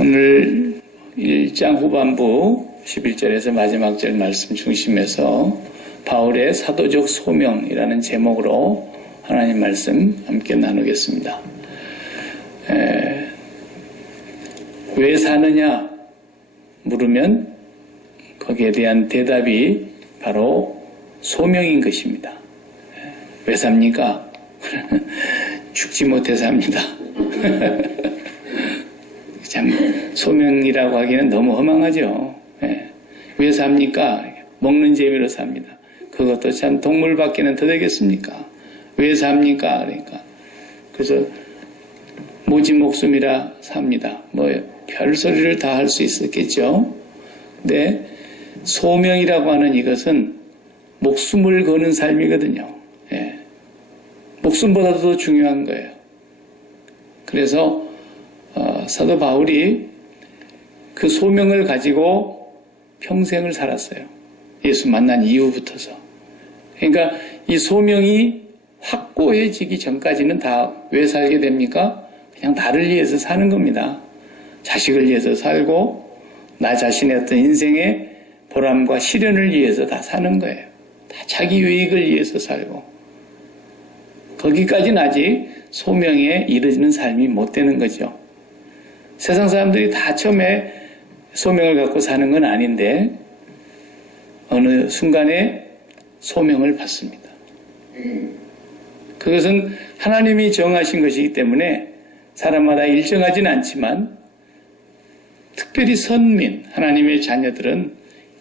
오늘 1장 후반부 11절에서 마지막 절 말씀 중심에서 바울의 사도적 소명이라는 제목으로 하나님 말씀 함께 나누겠습니다. 왜 사느냐 물으면 거기에 대한 대답이 바로 소명인 것입니다. 왜 삽니까? 죽지 못해 삽니다. 참 소명이라고 하기는 너무 허망하죠. 왜 삽니까? 먹는 재미로 삽니다. 그것도 참 동물밖에는 더 되겠습니까? 왜 삽니까? 그러니까 그래서 모지 목숨이라 삽니다. 별 소리를 다 할 수 있었겠죠. 근데 소명이라고 하는 이것은 목숨을 거는 삶이거든요. 목숨보다도 더 중요한 거예요. 그래서 사도 바울이 그 소명을 가지고 평생을 살았어요. 예수 만난 이후부터서. 그러니까 이 소명이 확고해지기 전까지는 다 왜 살게 됩니까? 그냥 나를 위해서 사는 겁니다. 자식을 위해서 살고 나 자신의 어떤 인생의 보람과 실현을 위해서 다 사는 거예요. 다 자기 유익을 위해서 살고. 거기까지는 아직 소명에 이르는 삶이 못 되는 거죠. 세상 사람들이 다 처음에 소명을 갖고 사는 건 아닌데 어느 순간에 소명을 받습니다. 그것은 하나님이 정하신 것이기 때문에 사람마다 일정하지는 않지만 특별히 선민, 하나님의 자녀들은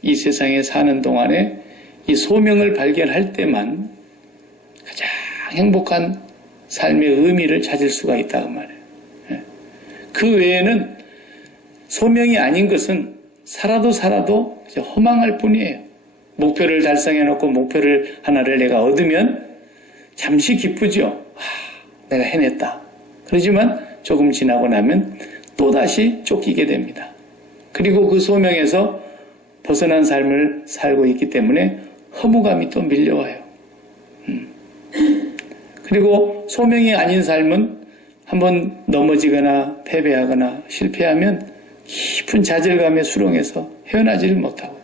이 세상에 사는 동안에 이 소명을 발견할 때만 가장 행복한 삶의 의미를 찾을 수가 있다고 말해요. 그 외에는 소명이 아닌 것은 살아도 허망할 뿐이에요. 목표를 달성해놓고 목표를 하나를 내가 얻으면 잠시 기쁘죠. 내가 해냈다. 그렇지만 조금 지나고 나면 또다시 쫓기게 됩니다. 그리고 그 소명에서 벗어난 삶을 살고 있기 때문에 허무감이 또 밀려와요. 그리고 소명이 아닌 삶은 한번 넘어지거나 패배하거나 실패하면 깊은 좌절감에 수렁에서 헤어나지를 못하고.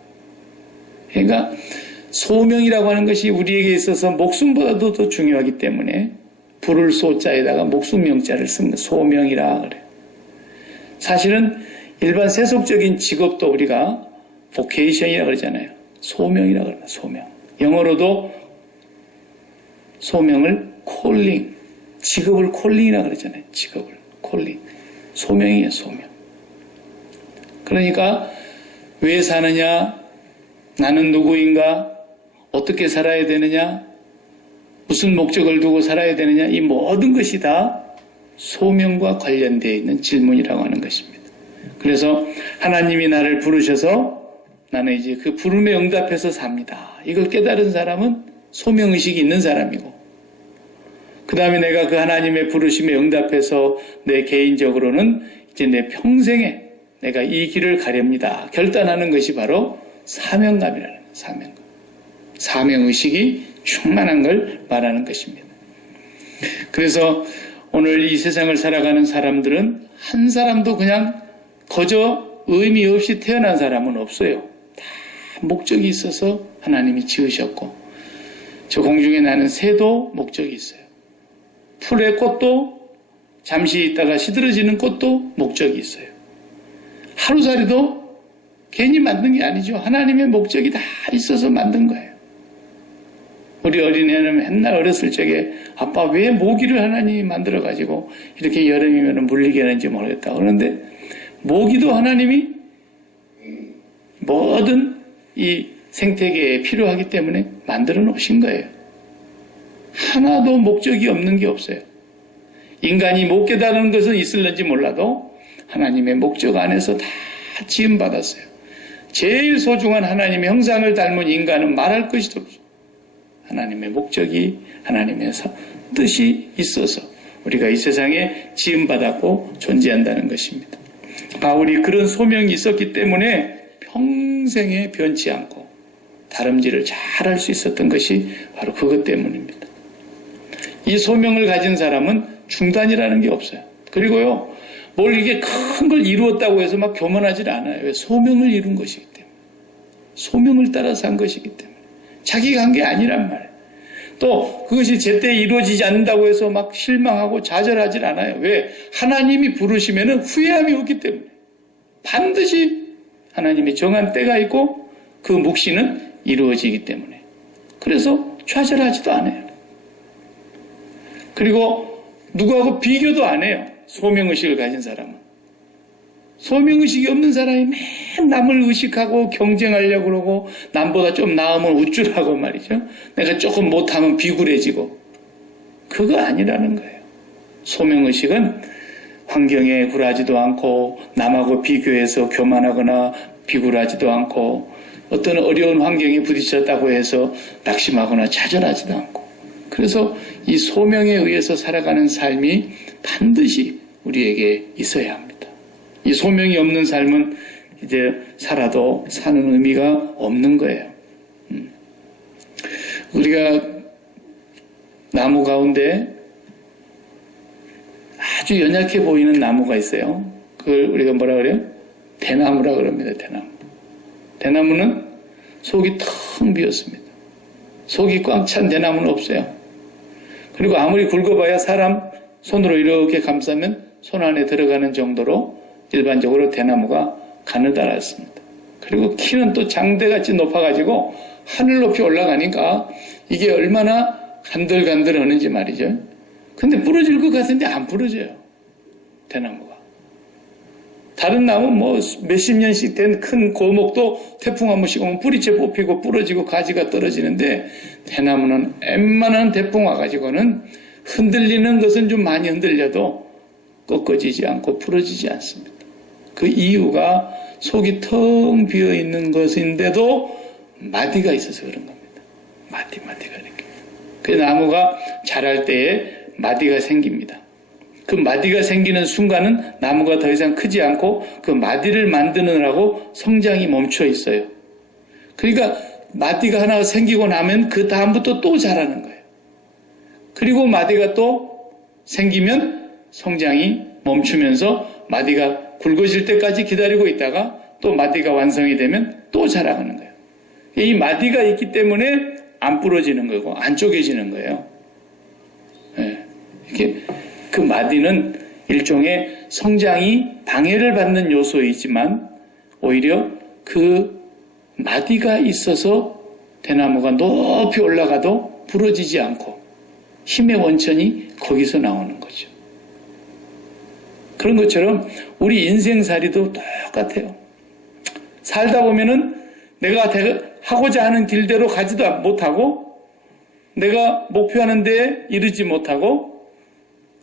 그러니까 소명이라고 하는 것이 우리에게 있어서 목숨보다도 더 중요하기 때문에 부를 소자에다가 목숨 명자를 쓴 거 소명이라 그래요. 사실은 일반 세속적인 직업도 우리가 vocation이라고 그러잖아요. 소명이라고 그러나 소명. 영어로도 소명을 calling, 직업을 calling이라고 그러잖아요. 직업을 calling. 소명이에요, 소명. 그러니까 왜 사느냐? 나는 누구인가? 어떻게 살아야 되느냐? 무슨 목적을 두고 살아야 되느냐? 이 모든 것이 다 소명과 관련되어 있는 질문이라고 하는 것입니다. 그래서 하나님이 나를 부르셔서 나는 이제 그 부름에 응답해서 삽니다. 이걸 깨달은 사람은 소명의식이 있는 사람이고, 그 다음에 내가 그 하나님의 부르심에 응답해서 내 개인적으로는 이제 내 평생에 내가 이 길을 가렵니다. 결단하는 것이 바로 사명감이라는 거예요. 사명감. 사명의식이 충만한 걸 말하는 것입니다. 그래서 오늘 이 세상을 살아가는 사람들은 한 사람도 그냥 거저 의미 없이 태어난 사람은 없어요. 다 목적이 있어서 하나님이 지으셨고, 저 공중에 나는 새도 목적이 있어요. 풀의 꽃도 잠시 있다가 시들어지는 꽃도 목적이 있어요. 하루살이도 괜히 만든 게 아니죠. 하나님의 목적이 다 있어서 만든 거예요. 우리 어린애는 맨날 어렸을 적에 아빠 왜 모기를 하나님이 만들어가지고 이렇게 여름이면 물리게 하는지 모르겠다. 그런데 모기도 하나님이 모든 이 생태계에 필요하기 때문에 만들어 놓으신 거예요. 하나도 목적이 없는 게 없어요. 인간이 못 깨달은 것은 있을는지 몰라도 하나님의 목적 안에서 다 지음받았어요. 제일 소중한 하나님의 형상을 닮은 인간은 말할 것이 없어요. 하나님의 목적이, 하나님의 뜻이 있어서 우리가 이 세상에 지음받았고 존재한다는 것입니다. 바울이 그런 소명이 있었기 때문에 평생에 변치 않고 다름질을 잘할 수 있었던 것이 바로 그것 때문입니다. 이 소명을 가진 사람은 중단이라는 게 없어요. 그리고요, 뭘 이게 큰 걸 이루었다고 해서 막 교만하지 않아요. 왜? 소명을 이룬 것이기 때문에. 소명을 따라서 한 것이기 때문에. 자기가 한 게 아니란 말이에요. 또 그것이 제때 이루어지지 않는다고 해서 막 실망하고 좌절하지 않아요. 왜? 하나님이 부르시면 후회함이 없기 때문에. 반드시 하나님의 정한 때가 있고 그 묵시는 이루어지기 때문에. 그래서 좌절하지도 않아요. 그리고 누구하고 비교도 안 해요. 소명의식을 가진 사람은. 소명의식이 없는 사람이 맨 남을 의식하고 경쟁하려고 그러고 남보다 좀 나으면 우쭐하고 말이죠. 내가 조금 못하면 비굴해지고. 그거 아니라는 거예요. 소명의식은 환경에 굴하지도 않고 남하고 비교해서 교만하거나 비굴하지도 않고 어떤 어려운 환경에 부딪혔다고 해서 낙심하거나 좌절하지도 않고 그래서 이 소명에 의해서 살아가는 삶이 반드시 우리에게 있어야 합니다. 이 소명이 없는 삶은 이제 살아도 사는 의미가 없는 거예요. 우리가 나무 가운데 아주 연약해 보이는 나무가 있어요. 그걸 우리가 뭐라 그래요? 대나무라 그럽니다. 대나무. 대나무는 속이 텅 비었습니다. 속이 꽉 찬 대나무는 없어요. 그리고 아무리 굵어봐야 사람 손으로 이렇게 감싸면 손 안에 들어가는 정도로 일반적으로 대나무가 가느다랗습니다. 그리고 키는 또 장대같이 높아가지고 하늘 높이 올라가니까 이게 얼마나 간들간들 하는지 말이죠. 근데 부러질 것 같은데 안 부러져요. 대나무가. 다른 나무 뭐 몇십 년씩 된 큰 고목도 태풍 한 번씩 오면 뿌리채 뽑히고 부러지고 가지가 떨어지는데 대나무는 웬만한 태풍 와가지고는 흔들리는 것은 좀 많이 흔들려도 꺾어지지 않고 부러지지 않습니다. 그 이유가 속이 텅 비어있는 것인데도 마디가 있어서 그런 겁니다. 마디가 이렇게. 그 나무가 자랄 때에 마디가 생깁니다. 그 마디가 생기는 순간은 나무가 더 이상 크지 않고 그 마디를 만드느라고 성장이 멈춰 있어요. 그러니까 마디가 하나 생기고 나면 그 다음부터 또 자라는 거예요. 그리고 마디가 또 생기면 성장이 멈추면서 마디가 굵어질 때까지 기다리고 있다가 또 마디가 완성이 되면 또 자라가는 거예요. 이 마디가 있기 때문에 안 부러지는 거고 안 쪼개지는 거예요. 네. 이렇게 그 마디는 일종의 성장이 방해를 받는 요소이지만 오히려 그 마디가 있어서 대나무가 높이 올라가도 부러지지 않고 힘의 원천이 거기서 나오는 거죠. 그런 것처럼 우리 인생살이도 똑같아요. 살다 보면은 내가 하고자 하는 길대로 가지도 못하고 내가 목표하는 데에 이르지 못하고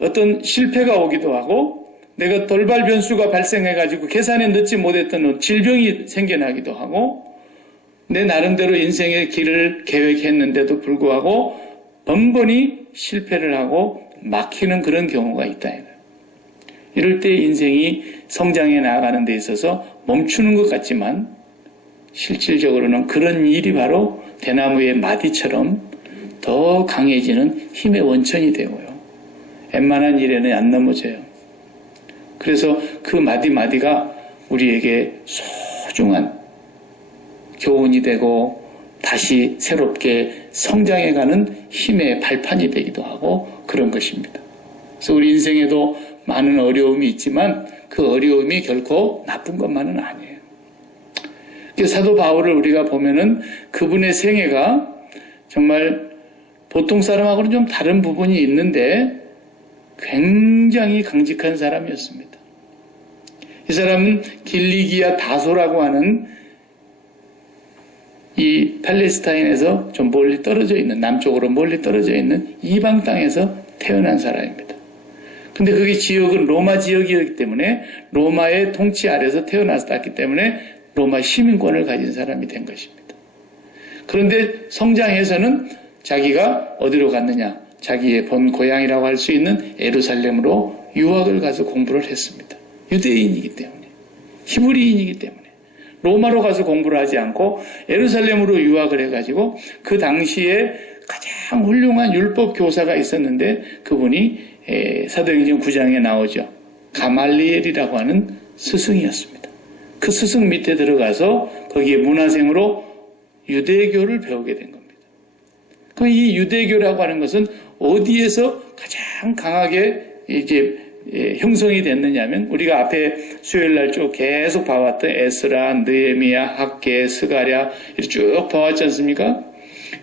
어떤 실패가 오기도 하고 내가 돌발 변수가 발생해가지고 계산에 넣지 못했던 질병이 생겨나기도 하고 내 나름대로 인생의 길을 계획했는데도 불구하고 번번이 실패를 하고 막히는 그런 경우가 있다. 이럴 때 인생이 성장해 나아가는 데 있어서 멈추는 것 같지만 실질적으로는 그런 일이 바로 대나무의 마디처럼 더 강해지는 힘의 원천이 되고요. 웬만한 일에는 안 넘어져요. 그래서 그 마디마디가 우리에게 소중한 교훈이 되고 다시 새롭게 성장해가는 힘의 발판이 되기도 하고 그런 것입니다. 그래서 우리 인생에도 많은 어려움이 있지만 그 어려움이 결코 나쁜 것만은 아니에요. 사도 바울을 우리가 보면은 그분의 생애가 정말 보통 사람하고는 좀 다른 부분이 있는데 굉장히 강직한 사람이었습니다. 이 사람은 길리기아 다소라고 하는 이 팔레스타인에서 좀 멀리 떨어져 있는 남쪽으로 멀리 떨어져 있는 이방 땅에서 태어난 사람입니다. 근데 그게 지역은 로마 지역이었기 때문에 로마의 통치 아래서 태어났기 때문에 로마 시민권을 가진 사람이 된 것입니다. 그런데 성장해서는 자기가 어디로 갔느냐? 자기의 본 고향이라고 할 수 있는 예루살렘으로 유학을 가서 공부를 했습니다. 유대인이기 때문에, 히브리인이기 때문에 로마로 가서 공부를 하지 않고 예루살렘으로 유학을 해가지고 그 당시에 가장 훌륭한 율법 교사가 있었는데 그분이 사도행전 9장에 나오죠. 가말리엘이라고 하는 스승이었습니다. 그 스승 밑에 들어가서 거기에 문화생으로 유대교를 배우게 된 겁니다. 그 이 유대교라고 하는 것은 어디에서 가장 강하게 이제 형성이 됐느냐면 우리가 앞에 수요일날 쭉 계속 봐왔던 에스라, 느헤미야, 학개, 스가랴 이렇게 쭉 봐왔지 않습니까?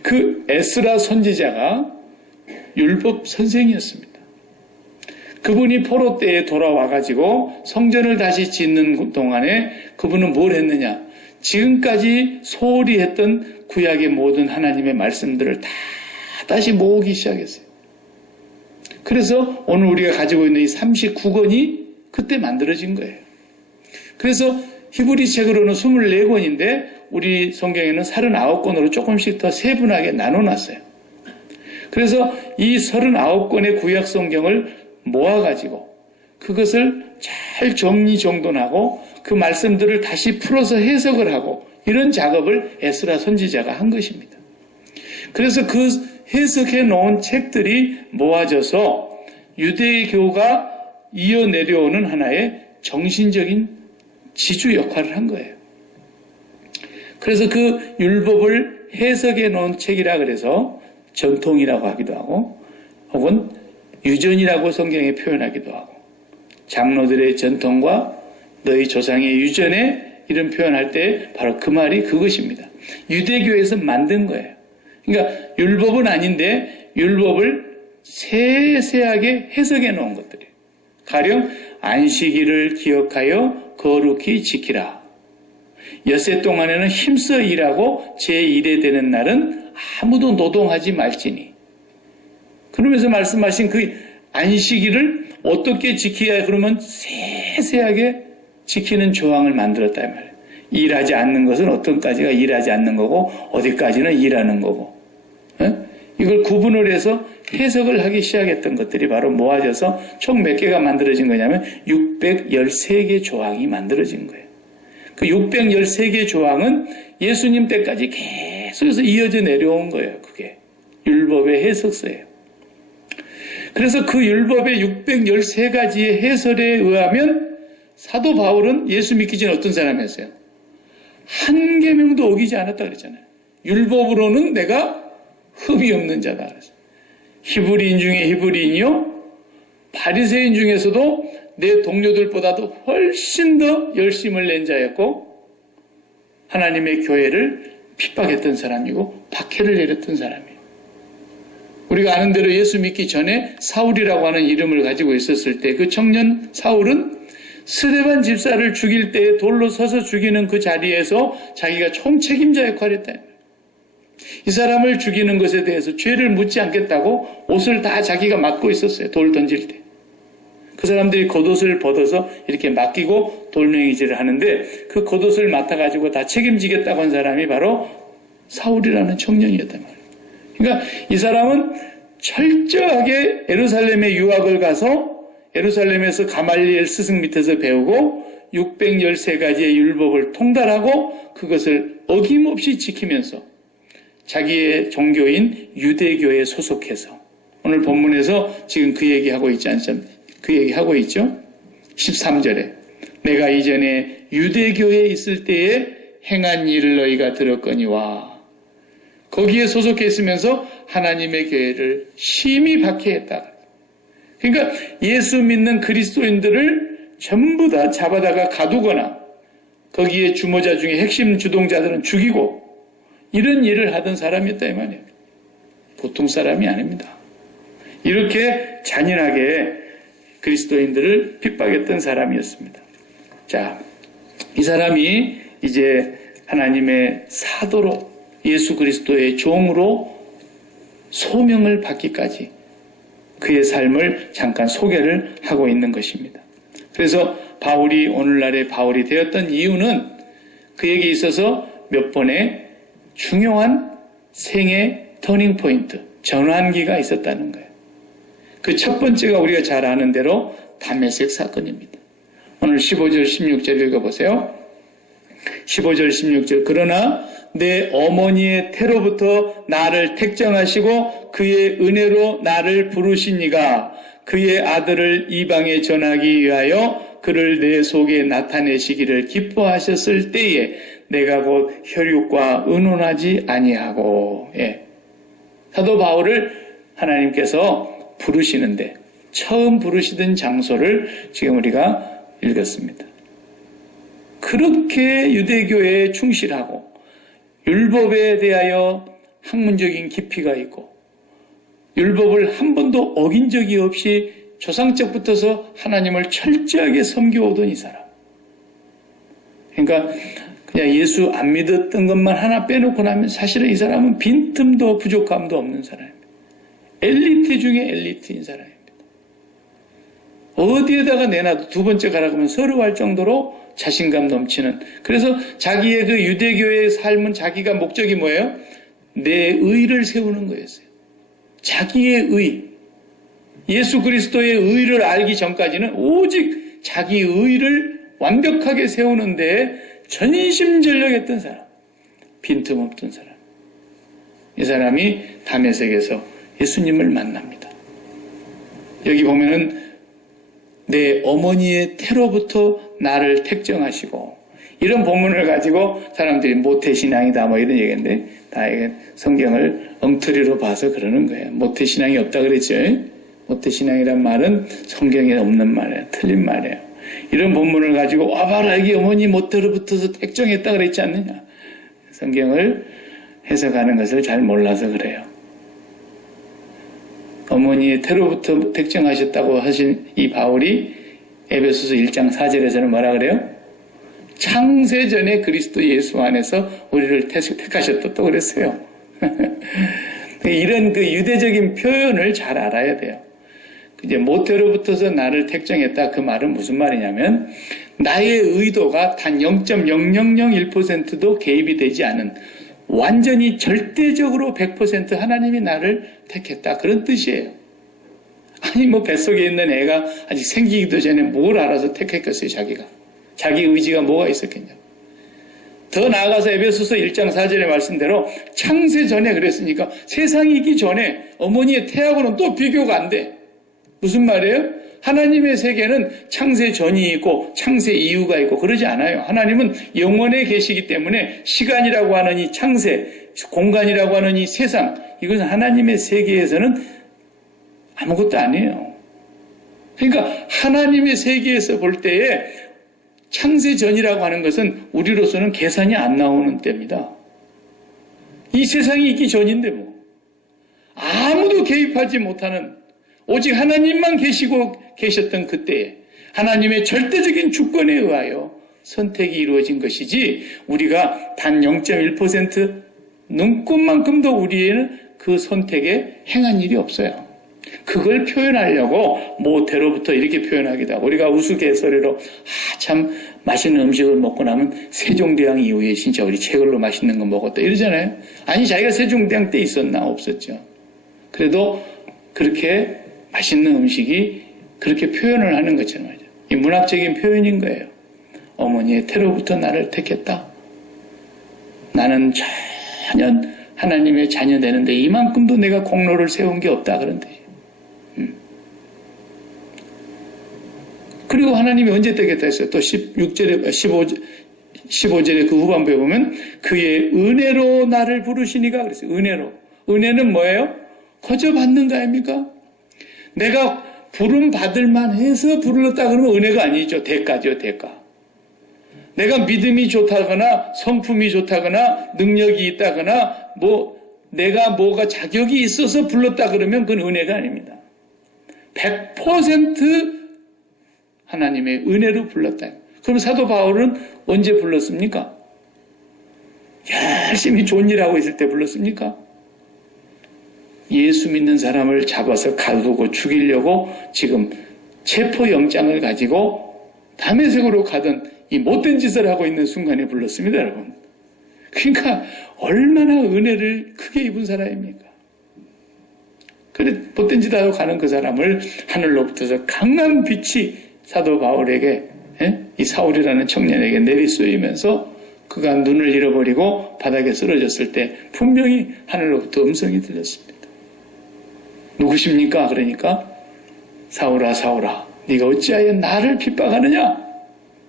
그 에스라 선지자가 율법 선생이었습니다. 그분이 포로 때에 돌아와가지고 성전을 다시 짓는 동안에 그분은 뭘 했느냐? 지금까지 소홀히 했던 구약의 모든 하나님의 말씀들을 다 다시 모으기 시작했어요. 그래서 오늘 우리가 가지고 있는 이 39권이 그때 만들어진 거예요. 그래서 히브리 책으로는 24권인데 우리 성경에는 39권으로 조금씩 더 세분하게 나눠놨어요. 그래서 이 39권의 구약 성경을 모아가지고 그것을 잘 정리정돈하고 그 말씀들을 다시 풀어서 해석을 하고 이런 작업을 에스라 선지자가 한 것입니다. 그래서 그 해석해 놓은 책들이 모아져서 유대교가 이어내려오는 하나의 정신적인 지주 역할을 한 거예요. 그래서 그 율법을 해석해 놓은 책이라 그래서 전통이라고 하기도 하고 혹은 유전이라고 성경에 표현하기도 하고 장로들의 전통과 너희 조상의 유전에 이런 표현할 때 바로 그 말이 그것입니다. 유대교에서 만든 거예요. 그러니까 율법은 아닌데 율법을 세세하게 해석해 놓은 것들이에요. 가령 안식일을 기억하여 거룩히 지키라. 엿새 동안에는 힘써 일하고 제1에 되는 날은 아무도 노동하지 말지니. 그러면서 말씀하신 그 안식일을 어떻게 지켜야 그러면 세세하게 지키는 조항을 만들었다 이 말이에요. 일하지 않는 것은 어떤까지가 일하지 않는 거고 어디까지는 일하는 거고 이걸 구분을 해서 해석을 하기 시작했던 것들이 바로 모아져서 총 몇 개가 만들어진 거냐면 613개 조항이 만들어진 거예요. 그 613개 조항은 예수님 때까지 계속해서 이어져 내려온 거예요. 그게 율법의 해석서예요. 그래서 그 율법의 613가지의 해설에 의하면 사도 바울은 예수 믿기 전에 어떤 사람이었어요? 한 계명도 어기지 않았다 그랬잖아요. 율법으로는 내가 흠이 없는 자다 그랬어요. 히브리인 중에 히브리인이요 바리새인 중에서도 내 동료들보다도 훨씬 더 열심을 낸 자였고 하나님의 교회를 핍박했던 사람이고 박해를 내렸던 사람이에요. 우리가 아는 대로 예수 믿기 전에 사울이라고 하는 이름을 가지고 있었을 때 그 청년 사울은 스데반 집사를 죽일 때 돌로 서서 죽이는 그 자리에서 자기가 총책임자 역할을 했다. 이 사람을 죽이는 것에 대해서 죄를 묻지 않겠다고 옷을 다 자기가 맡고 있었어요. 돌 던질 때. 그 사람들이 겉옷을 벗어서 이렇게 맡기고 돌멩이질을 하는데 그 겉옷을 맡아가지고 다 책임지겠다고 한 사람이 바로 사울이라는 청년이었단 말이에요. 그러니까 이 사람은 철저하게 예루살렘에 유학을 가서 예루살렘에서 가말리엘 스승 밑에서 배우고 613가지의 율법을 통달하고 그것을 어김없이 지키면서 자기의 종교인 유대교에 소속해서 오늘 본문에서 지금 그 얘기하고 있지 않습니까? 그 얘기하고 있죠. 13절에 내가 이전에 유대교에 있을 때에 행한 일을 너희가 들었거니와 거기에 소속해 있으면서 하나님의 교회를 심히 박해했다. 그러니까 예수 믿는 그리스도인들을 전부 다 잡아다가 가두거나 거기에 주모자 중에 핵심 주동자들은 죽이고 이런 일을 하던 사람이었다 이 말이에요. 보통 사람이 아닙니다. 이렇게 잔인하게 그리스도인들을 핍박했던 사람이었습니다. 자, 이 사람이 이제 하나님의 사도로 예수 그리스도의 종으로 소명을 받기까지 그의 삶을 잠깐 소개를 하고 있는 것입니다. 그래서 바울이 오늘날의 바울이 되었던 이유는 그에게 있어서 몇 번의 중요한 생애 터닝 포인트, 전환기가 있었다는 거예요. 그 첫 번째가 우리가 잘 아는 대로 다메섹 사건입니다. 오늘 15절 16절 읽어보세요. 15절 16절 그러나 내 어머니의 태로부터 나를 택정하시고 그의 은혜로 나를 부르신 이가 그의 아들을 이방에 전하기 위하여 그를 내 속에 나타내시기를 기뻐하셨을 때에 내가 곧 혈육과 의논하지 아니하고. 사도 바울을 하나님께서 부르시는데 처음 부르시던 장소를 지금 우리가 읽었습니다. 그렇게 유대교에 충실하고 율법에 대하여 학문적인 깊이가 있고 율법을 한 번도 어긴 적이 없이 조상적부터서 하나님을 철저하게 섬겨오던 이 사람. 그러니까 그냥 예수 안 믿었던 것만 하나 빼놓고 나면 사실은 이 사람은 빈틈도 부족함도 없는 사람입니다. 엘리트 중에 엘리트인 사람입니다. 어디에다가 내놔도 두 번째 가라고 하면 서러워할 정도로 자신감 넘치는. 그래서 자기의 그 유대교의 삶은 자기가 목적이 뭐예요? 내 의를 세우는 거였어요. 자기의 의. 예수 그리스도의 의를 알기 전까지는 오직 자기 의를 완벽하게 세우는 데에 전심전력했던 사람. 빈틈없던 사람. 이 사람이 다메섹에서 예수님을 만납니다. 여기 보면은 내 어머니의 태로부터 나를 택정하시고, 이런 본문을 가지고 사람들이 모태신앙이다 뭐 이런 얘기인데 다 이게 성경을 엉터리로 봐서 그러는 거예요. 모태신앙이 없다 그랬죠. 모태신앙이란 말은 성경에 없는 말이에요. 틀린 말이에요. 이런 본문을 가지고 와봐라 이게 어머니 모태로부터서 택정했다 그랬지 않느냐. 성경을 해석하는 것을 잘 몰라서 그래요. 어머니의 태로부터 택정하셨다고 하신 이 바울이 에베소서 1장 4절에서는 뭐라 그래요? 창세전에 그리스도 예수 안에서 우리를 택하셨다 또 그랬어요. 이런 그 유대적인 표현을 잘 알아야 돼요. 이제 모태로부터서 나를 택정했다 그 말은 무슨 말이냐면 나의 의도가 단 0.0001%도 개입이 되지 않은 완전히 절대적으로 100% 하나님이 나를 택했다 그런 뜻이에요. 아니 뭐 뱃속에 있는 애가 아직 생기기도 전에 뭘 알아서 택했겠어요. 자기가. 자기 의지가 뭐가 있었겠냐. 더 나아가서 에베소서 1장 4절의 말씀대로 창세 전에 그랬으니까 세상이 있기 전에 어머니의 태하고는 또 비교가 안 돼. 무슨 말이에요? 하나님의 세계는 창세 전이 있고 창세 이후가 있고 그러지 않아요. 하나님은 영원에 계시기 때문에 시간이라고 하는 이 창세, 공간이라고 하는 이 세상, 이것은 하나님의 세계에서는 아무것도 아니에요. 그러니까 하나님의 세계에서 볼 때에 창세 전이라고 하는 것은 우리로서는 계산이 안 나오는 때입니다. 이 세상이 있기 전인데 뭐 아무도 개입하지 못하는 오직 하나님만 계셨던 그때에 하나님의 절대적인 주권에 의하여 선택이 이루어진 것이지 우리가 단 0.1% 눈꼽만큼도 우리에는 그 선택에 행한 일이 없어요. 그걸 표현하려고 모태로부터 이렇게 표현하기도 하고 우리가 우스갯소리로 참 맛있는 음식을 먹고 나면 세종대왕 이후에 진짜 우리 최고로 맛있는 거 먹었다 이러잖아요. 아니 자기가 세종대왕 때 있었나? 없었죠. 그래도 그렇게 맛있는 음식이 그렇게 표현을 하는 것처럼 말이죠. 이 문학적인 표현인 거예요. 어머니의 태로부터 나를 택했다. 나는 전혀 하나님의 자녀 되는데 이만큼도 내가 공로를 세운 게 없다 그런 뜻이에요. 그리고 하나님이 언제 택했다 했어요? 또 15절에 그 후반부에 보면 그의 은혜로 나를 부르시니가 그랬어요. 은혜로. 은혜는 뭐예요? 거저 받는 거 아닙니까? 내가 부름 받을 만해서 불렀다 그러면 은혜가 아니죠. 대가죠, 대가. 내가 믿음이 좋다거나 성품이 좋다거나 능력이 있다거나 내가 뭐가 자격이 있어서 불렀다 그러면 그건 은혜가 아닙니다. 100% 하나님의 은혜로 불렀다. 그럼 사도 바울은 언제 불렀습니까? 열심히 좋은 일 하고 있을 때 불렀습니까? 예수 믿는 사람을 잡아서 가두고 죽이려고 지금 체포영장을 가지고 다메섹으로 가던 이 못된 짓을 하고 있는 순간에 불렀습니다, 여러분. 그러니까 얼마나 은혜를 크게 입은 사람입니까? 그래 못된 짓 하고 가는 그 사람을 하늘로부터서 강한 빛이 사도 바울에게 이 사울이라는 청년에게 내리쏘이면서 그가 눈을 잃어버리고 바닥에 쓰러졌을 때 분명히 하늘로부터 음성이 들렸습니다. 누구십니까? 그러니까 사울아 사울아 네가 어찌하여 나를 핍박하느냐?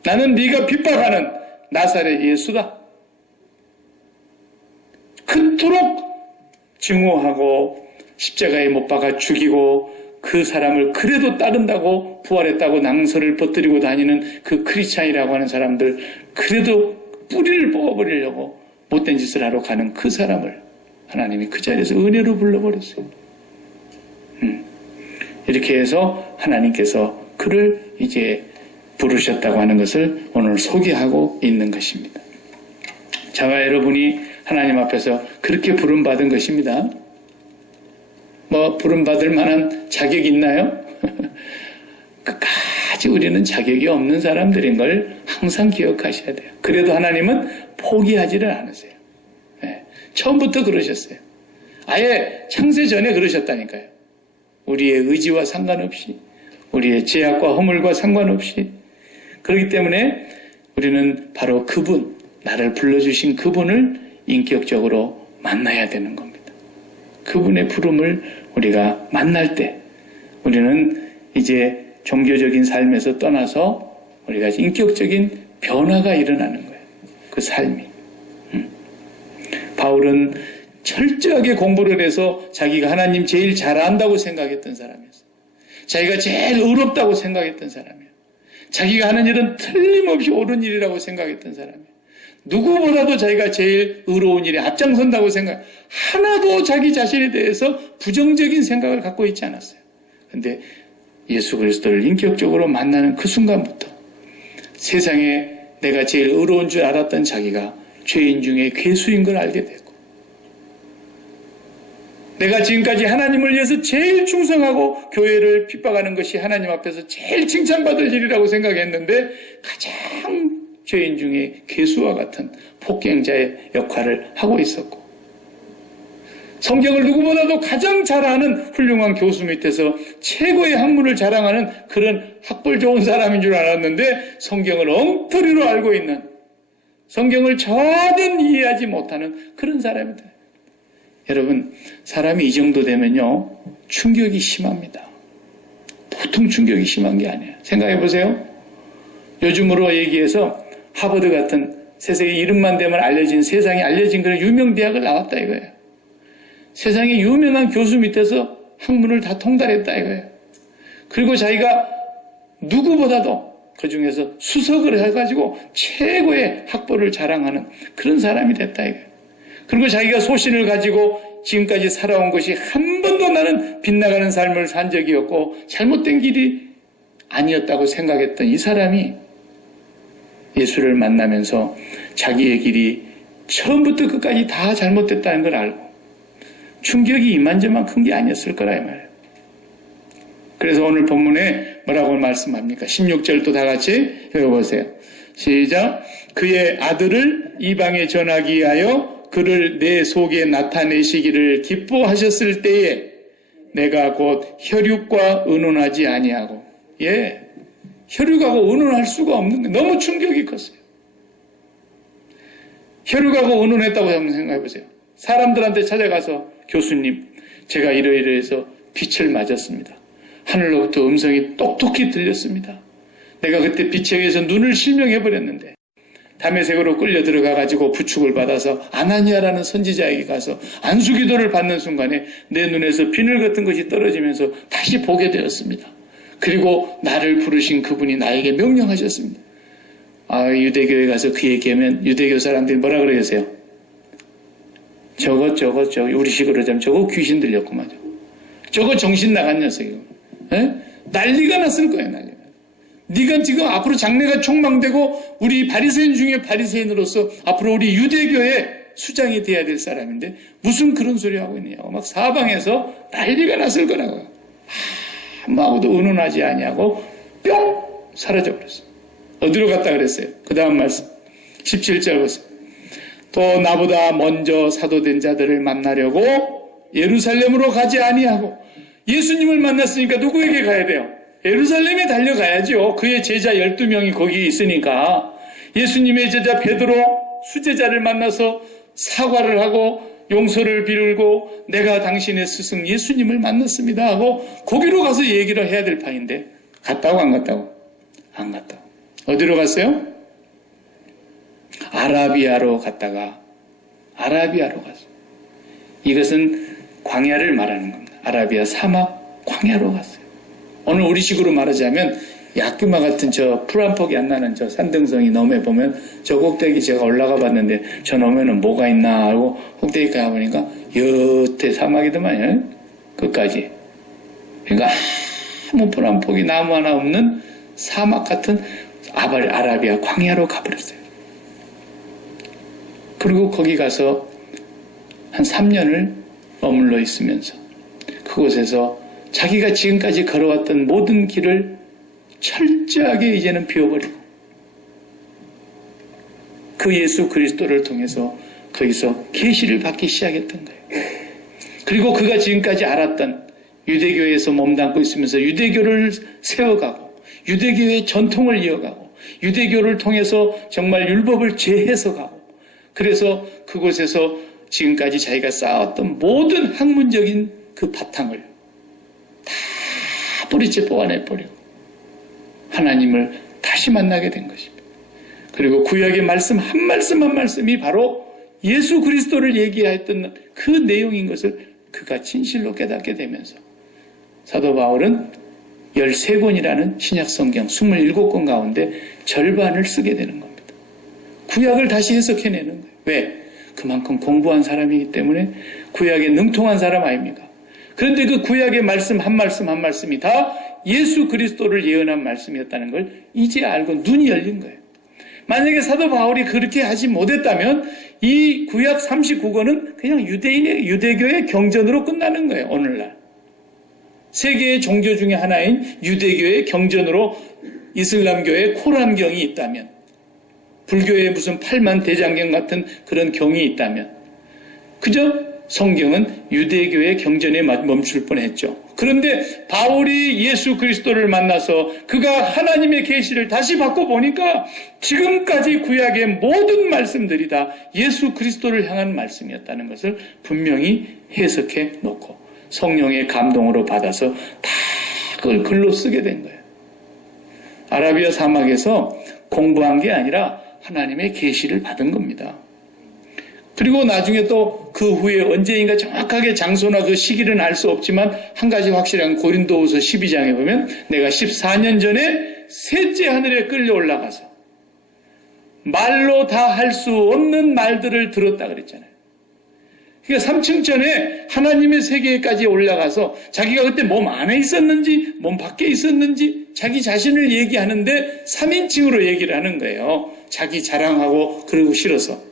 나는 네가 핍박하는 나사렛 예수다. 그토록 증오하고 십자가에 못 박아 죽이고 그 사람을 그래도 따른다고 부활했다고 낭설을 퍼뜨리고 다니는 그 크리스찬이라고 하는 사람들, 그래도 뿌리를 뽑아버리려고 못된 짓을 하러 가는 그 사람을 하나님이 그 자리에서 은혜로 불러버렸어요. 이렇게 해서 하나님께서 그를 이제 부르셨다고 하는 것을 오늘 소개하고 있는 것입니다. 저와 여러분이 하나님 앞에서 그렇게 부름받은 것입니다. 뭐 부름받을 만한 자격이 있나요? 끝까지 우리는 자격이 없는 사람들인 걸 항상 기억하셔야 돼요. 그래도 하나님은 포기하지를 않으세요. 네. 처음부터 그러셨어요. 아예 창세 전에 그러셨다니까요. 우리의 의지와 상관없이, 우리의 죄악과 허물과 상관없이. 그렇기 때문에 우리는 바로 그분, 나를 불러주신 그분을 인격적으로 만나야 되는 겁니다. 그분의 부름을 우리가 만날 때 우리는 이제 종교적인 삶에서 떠나서 우리가 인격적인 변화가 일어나는 거예요. 그 삶이. 바울은 철저하게 공부를 해서 자기가 하나님 제일 잘 안다고 생각했던 사람이었어요. 자기가 제일 의롭다고 생각했던 사람이에요. 자기가 하는 일은 틀림없이 옳은 일이라고 생각했던 사람이에요. 누구보다도 자기가 제일 의로운 일에 앞장선다고 생각, 하나도 자기 자신에 대해서 부정적인 생각을 갖고 있지 않았어요. 그런데 예수 그리스도를 인격적으로 만나는 그 순간부터 세상에 내가 제일 의로운 줄 알았던 자기가 죄인 중에 괴수인 걸 알게 되고, 내가 지금까지 하나님을 위해서 제일 충성하고 교회를 핍박하는 것이 하나님 앞에서 제일 칭찬받을 일이라고 생각했는데 가장 죄인 중에 괴수와 같은 폭행자의 역할을 하고 있었고, 성경을 누구보다도 가장 잘 아는 훌륭한 교수 밑에서 최고의 학문을 자랑하는 그런 학벌 좋은 사람인 줄 알았는데 성경을 엉터리로 알고 있는, 성경을 전혀 이해하지 못하는 그런 사람이다. 여러분, 사람이 이 정도 되면요 충격이 심합니다. 보통 충격이 심한 게 아니에요. 생각해 보세요. 요즘으로 얘기해서 하버드 같은 세상에 이름만 대면 알려진, 세상에 알려진 그런 유명 대학을 나왔다 이거예요. 세상에 유명한 교수 밑에서 학문을 다 통달했다 이거예요. 그리고 자기가 누구보다도 그 중에서 수석을 해가지고 최고의 학벌을 자랑하는 그런 사람이 됐다 이거예요. 그리고 자기가 소신을 가지고 지금까지 살아온 것이 한 번도 나는 빗나가는 삶을 산 적이 없고 잘못된 길이 아니었다고 생각했던 이 사람이 예수를 만나면서 자기의 길이 처음부터 끝까지 다 잘못됐다는 걸 알고 충격이 이만저만 큰 게 아니었을 거라 이 말이에요. 그래서 오늘 본문에 뭐라고 말씀합니까? 16절도 다 같이 읽어보세요. 시작. 그의 아들을 이방에 전하기 위하여 그를 내 속에 나타내시기를 기뻐하셨을 때에 내가 곧 혈육과 의논하지 아니하고, 혈육하고 의논할 수가 없는 거예요. 너무 충격이 컸어요. 혈육하고 의논했다고 한번 생각해 보세요. 사람들한테 찾아가서 교수님, 제가 이러이러해서 빛을 맞았습니다. 하늘로부터 음성이 똑똑히 들렸습니다. 내가 그때 빛에 의해서 눈을 실명해버렸는데 다메섹으로 끌려 들어가가지고 부축을 받아서 아나니아라는 선지자에게 가서 안수기도를 받는 순간에 내 눈에서 비늘 같은 것이 떨어지면서 다시 보게 되었습니다. 그리고 나를 부르신 그분이 나에게 명령하셨습니다. 유대교에 가서 그 얘기하면 유대교 사람들이 뭐라 그러겠어요? 저거 우리식으로 하자면 저거 귀신 들렸구만. 저거 정신 나간 녀석이고. 난리가 났을 거예요. 난리가. 네가 지금 앞으로 장래가 촉망되고 우리 바리새인 중에 바리새인으로서 앞으로 우리 유대교의 수장이 돼야 될 사람인데 무슨 그런 소리 하고 있느냐고 막 사방에서 난리가 났을 거라고. 아무도 의논하지 아니하고 뿅 사라져 버렸어요. 어디로 갔다 그랬어요? 그 다음 말씀 17절 보세요. 또 나보다 먼저 사도된 자들을 만나려고 예루살렘으로 가지 아니하고, 예수님을 만났으니까 누구에게 가야 돼요? 예루살렘에 달려가야죠. 그의 제자 12명이 거기 있으니까. 예수님의 제자 베드로 수제자를 만나서 사과를 하고 용서를 빌고 내가 당신의 스승 예수님을 만났습니다 하고 거기로 가서 얘기를 해야 될 판인데 갔다고 안 갔다고? 안 갔다고. 어디로 갔어요? 아라비아로 갔다가 아라비아로 갔어요. 이것은 광야를 말하는 겁니다. 아라비아 사막 광야로 갔어요. 오늘 우리식으로 말하자면 야끼마 같은 저 풀 한 폭이 안 나는 저 산등성이 너머에 보면 저 꼭대기 제가 올라가 봤는데 저 너머에는 뭐가 있나 하고 꼭대기 가보니까 여태 사막이더만요. 끝까지. 그러니까 아무 풀 한 폭이 나무 하나 없는 사막 같은 아라비아 광야로 가버렸어요. 그리고 거기 가서 한 3년을 머물러 있으면서 그곳에서 자기가 지금까지 걸어왔던 모든 길을 철저하게 이제는 비워버리고 그 예수 그리스도를 통해서 거기서 계시를 받기 시작했던 거예요. 그리고 그가 지금까지 알았던 유대교에서 몸담고 있으면서 유대교를 세워가고 유대교의 전통을 이어가고 유대교를 통해서 정말 율법을 재해석하고 그래서 그곳에서 지금까지 자기가 쌓았던 모든 학문적인 그 바탕을 다 뿌리째 뽑아내버리고 하나님을 다시 만나게 된 것입니다. 그리고 구약의 말씀 한 말씀 한 말씀이 바로 예수 그리스도를 얘기했던 그 내용인 것을 그가 진실로 깨닫게 되면서 사도 바울은 13권이라는 신약성경 27권 가운데 절반을 쓰게 되는 겁니다. 구약을 다시 해석해내는 거예요. 왜? 그만큼 공부한 사람이기 때문에 구약에 능통한 사람 아닙니까? 그런데 그 구약의 말씀 한 말씀 한 말씀이 다 예수 그리스도를 예언한 말씀이었다는 걸 이제 알고 눈이 열린 거예요. 만약에 사도 바울이 그렇게 하지 못했다면 이 구약 39권은 그냥 유대교의 경전으로 끝나는 거예요. 오늘날. 세계의 종교 중에 하나인 유대교의 경전으로 이슬람교의 코란경이 있다면 불교의 무슨 팔만 대장경 같은 그런 경이 있다면 그저 성경은 유대교의 경전에 멈출 뻔했죠. 그런데 바울이 예수 그리스도를 만나서 그가 하나님의 계시를 다시 받고 보니까 지금까지 구약의 모든 말씀들이 다 예수 그리스도를 향한 말씀이었다는 것을 분명히 해석해 놓고 성령의 감동으로 받아서 다 그걸 글로 쓰게 된 거예요. 아라비아 사막에서 공부한 게 아니라 하나님의 계시를 받은 겁니다. 그리고 나중에 또 그 후에 언제인가 정확하게 장소나 그 시기는 알 수 없지만 한 가지 확실한 고린도후서 12장에 보면 내가 14년 전에 셋째 하늘에 끌려 올라가서 말로 다 할 수 없는 말들을 들었다 그랬잖아요. 그러니까 3층 전에 하나님의 세계까지 올라가서 자기가 그때 몸 안에 있었는지 몸 밖에 있었는지 자기 자신을 얘기하는데 3인칭으로 얘기를 하는 거예요. 자기 자랑하고 그러고 싫어서.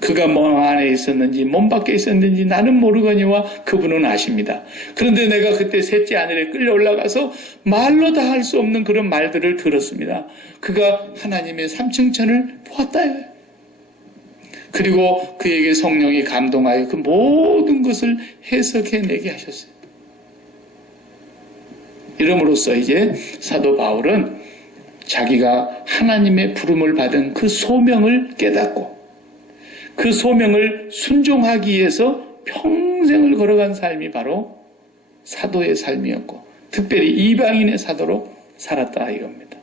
그가 몸 안에 있었는지 몸 밖에 있었는지 나는 모르거니와 그분은 아십니다. 그런데 내가 그때 셋째 하늘에 끌려 올라가서 말로 다 할 수 없는 그런 말들을 들었습니다. 그가 하나님의 3층천을 보았다. 그리고 그에게 성령이 감동하여 그 모든 것을 해석해내게 하셨어요. 이름으로써 이제 사도 바울은 자기가 하나님의 부름을 받은 그 소명을 깨닫고 그 소명을 순종하기 위해서 평생을 걸어간 삶이 바로 사도의 삶이었고 특별히 이방인의 사도로 살았다 이겁니다.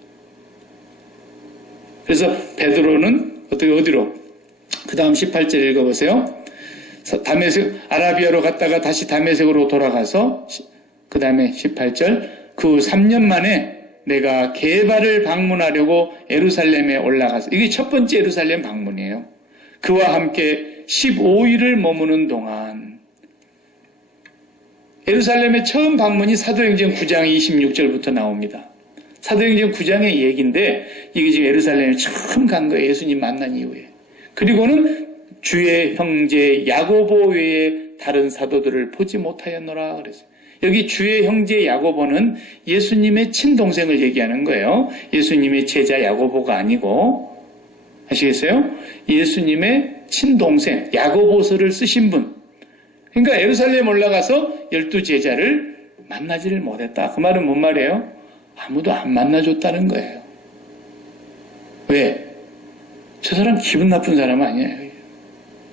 그래서 베드로는 어디로? 그 다음 18절 읽어보세요. 아라비아로 갔다가 다시 다메섹으로 돌아가서 그 다음에 18절 그 3년 만에 내가 게바를 방문하려고 예루살렘에 올라가서 이게 첫 번째 예루살렘 방문이에요. 그와 함께 15일을 머무는 동안 예루살렘의 처음 방문이 사도행전 9장 26절부터 나옵니다. 사도행전 9장의 얘기인데 이게 지금 예루살렘에 처음 간 거예요. 예수님 만난 이후에. 그리고는 주의 형제 야고보 외에 다른 사도들을 보지 못하였노라 그랬어요. 여기 주의 형제 야고보는 예수님의 친동생을 얘기하는 거예요. 예수님의 제자 야고보가 아니고 아시겠어요? 예수님의 친동생 야고보서를 쓰신 분. 그러니까 예루살렘 올라가서 12제자를 만나지를 못했다. 그 말은 뭔 말이에요? 아무도 안 만나줬다는 거예요. 왜? 저 사람 기분 나쁜 사람 아니에요.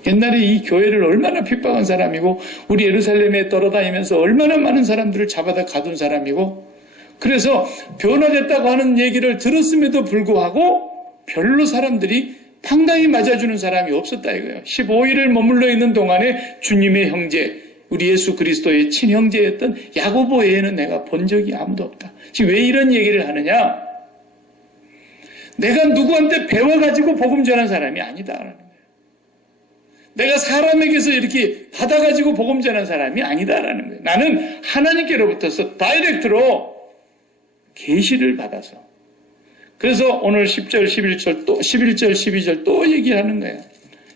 옛날에 이 교회를 얼마나 핍박한 사람이고 우리 예루살렘에 떨어다니면서 얼마나 많은 사람들을 잡아다 가둔 사람이고 그래서 변화됐다고 하는 얘기를 들었음에도 불구하고 별로 사람들이 상당히 맞아주는 사람이 없었다 이거예요. 15일을 머물러 있는 동안에 주님의 형제, 우리 예수 그리스도의 친형제였던 야고보 외에는 내가 본 적이 아무도 없다. 지금 왜 이런 얘기를 하느냐? 내가 누구한테 배워가지고 복음 전한 사람이 아니다라는 거예요. 내가 사람에게서 이렇게 받아가지고 복음 전한 사람이 아니다라는 거예요. 나는 하나님께로부터서 다이렉트로 계시를 받아서. 그래서 오늘 10절, 11절, 또 11절, 12절 또 얘기하는 거예요.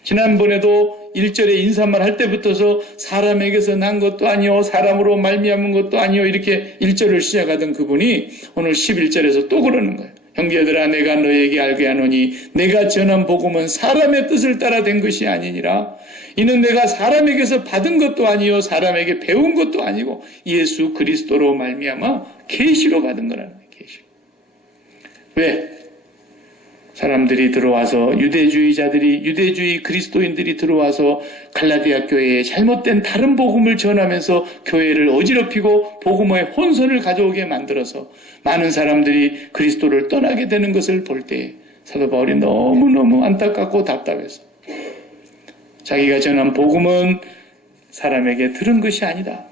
지난번에도 1절에 인사말 할 때부터서 사람에게서 난 것도 아니요 사람으로 말미암은 것도 아니요 이렇게 1절을 시작하던 그분이 오늘 11절에서 또 그러는 거예요. 형제들아 내가 너에게 알게 하노니 내가 전한 복음은 사람의 뜻을 따라 된 것이 아니니라. 이는 내가 사람에게서 받은 것도 아니요 사람에게 배운 것도 아니고 예수 그리스도로 말미암아 계시로 받은 거라는 거예요. 계시. 왜? 사람들이 들어와서 유대주의 그리스도인들이 들어와서 갈라디아 교회에 잘못된 다른 복음을 전하면서 교회를 어지럽히고 복음의 혼선을 가져오게 만들어서 많은 사람들이 그리스도를 떠나게 되는 것을 볼 때 사도 바울이 너무너무 안타깝고 답답해서 자기가 전한 복음은 사람에게 들은 것이 아니다.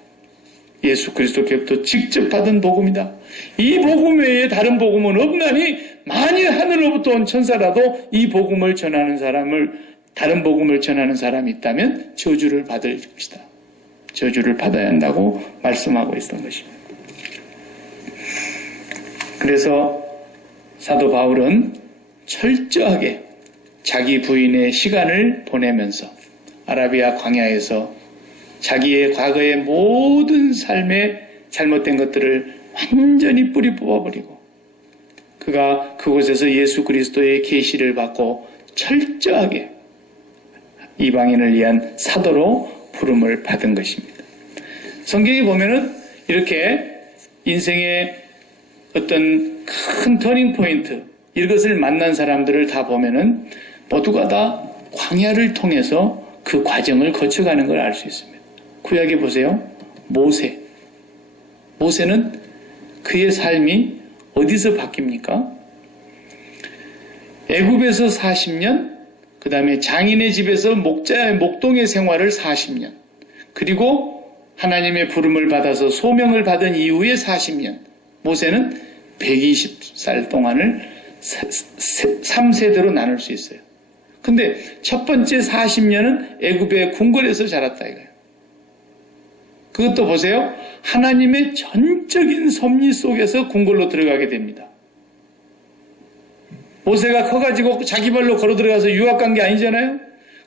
예수 그리스도께부터 직접 받은 복음이다. 이 복음 외에 다른 복음은 없나니 만일 하늘로부터 온 천사라도 이 복음을 전하는 다른 복음을 전하는 사람이 있다면 저주를 받을 것이다. 저주를 받아야 한다고 말씀하고 있었던 것입니다. 그래서 사도 바울은 철저하게 자기 부인의 시간을 보내면서 아라비아 광야에서 자기의 과거의 모든 삶의 잘못된 것들을 완전히 뿌리 뽑아버리고 그가 그곳에서 예수 그리스도의 계시를 받고 철저하게 이방인을 위한 사도로 부름을 받은 것입니다. 성경에 보면은 이렇게 인생의 어떤 큰 터닝 포인트 이것을 만난 사람들을 다 보면은 모두가 다 광야를 통해서 그 과정을 거쳐가는 걸 알 수 있습니다. 구약에 보세요. 모세는 그의 삶이 어디서 바뀝니까? 애굽에서 40년, 그 다음에 장인의 집에서 목동의 생활을 40년, 그리고 하나님의 부름을 받아서 소명을 받은 이후에 40년, 모세는 120살 동안을 3세대로 나눌 수 있어요. 근데 첫 번째 40년은 애굽의 궁궐에서 자랐다 이거예요. 그것도 보세요. 하나님의 전적인 섭리 속에서 궁궐로 들어가게 됩니다. 모세가 커가지고 자기 발로 걸어 들어가서 유학 간 게 아니잖아요.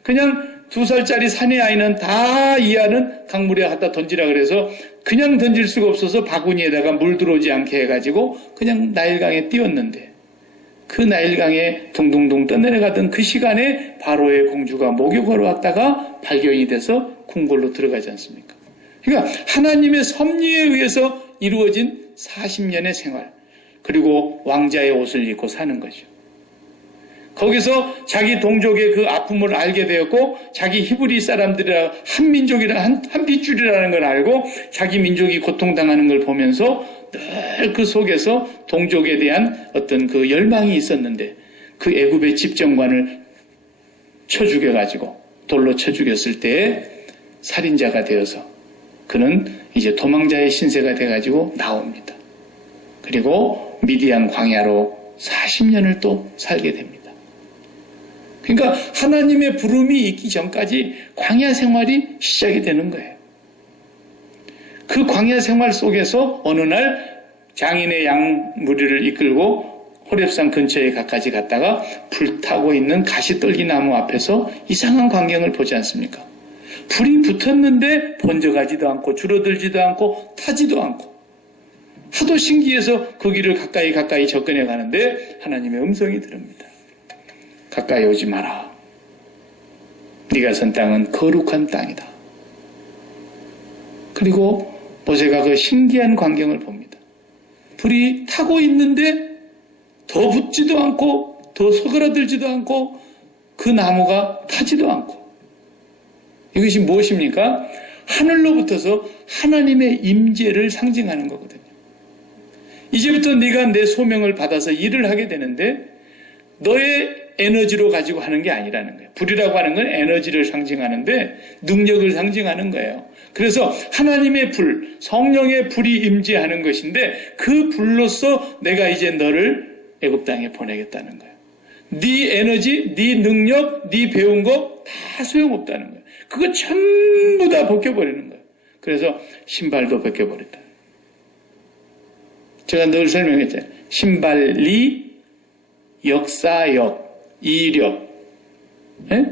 그냥 2살짜리 사내 아이는 다 이하는 강물에 갖다 던지라 그래서 그냥 던질 수가 없어서 바구니에다가 물 들어오지 않게 해가지고 그냥 나일강에 띄웠는데 그 나일강에 둥둥둥 떠내려가던 그 시간에 바로의 공주가 목욕하러 왔다가 발견이 돼서 궁궐로 들어가지 않습니까? 그러니까 하나님의 섭리에 의해서 이루어진 40년의 생활, 그리고 왕자의 옷을 입고 사는 거죠. 거기서 자기 동족의 그 아픔을 알게 되었고 자기 히브리 사람들이라 한 민족이라 한 핏줄이라는 걸 알고 자기 민족이 고통당하는 걸 보면서 늘 그 속에서 동족에 대한 어떤 그 열망이 있었는데 그 애굽의 집정관을 쳐 죽여가지고 돌로 쳐 죽였을 때에 살인자가 되어서 그는 이제 도망자의 신세가 돼가지고 나옵니다. 그리고 미디안 광야로 40년을 또 살게 됩니다. 그러니까 하나님의 부름이 있기 전까지 광야 생활이 시작이 되는 거예요. 그 광야 생활 속에서 어느 날 장인의 양 무리를 이끌고 호렙산 근처에 가까이 갔다가 불타고 있는 가시떨기 나무 앞에서 이상한 광경을 보지 않습니까? 불이 붙었는데 번져가지도 않고 줄어들지도 않고 타지도 않고 하도 신기해서 그 길을 가까이 접근해 가는데 하나님의 음성이 들립니다. 가까이 오지 마라. 네가 선 땅은 거룩한 땅이다. 그리고 모세가 그 신기한 광경을 봅니다. 불이 타고 있는데 더 붙지도 않고 더 서그라들지도 않고 그 나무가 타지도 않고 이것이 무엇입니까? 하늘로부터서 하나님의 임재를 상징하는 거거든요. 이제부터 네가 내 소명을 받아서 일을 하게 되는데 너의 에너지로 가지고 하는 게 아니라는 거예요. 불이라고 하는 건 에너지를 상징하는데 능력을 상징하는 거예요. 그래서 하나님의 불, 성령의 불이 임재하는 것인데 그 불로서 내가 이제 너를 애굽 땅에 보내겠다는 거예요. 네 에너지, 네 능력, 네 배운 거 다 소용없다는 거예요. 그거 전부 다 벗겨버리는 거예요. 그래서 신발도 벗겨버렸다. 제가 늘 설명했잖아요. 신발리, 역사역, 이력. 예?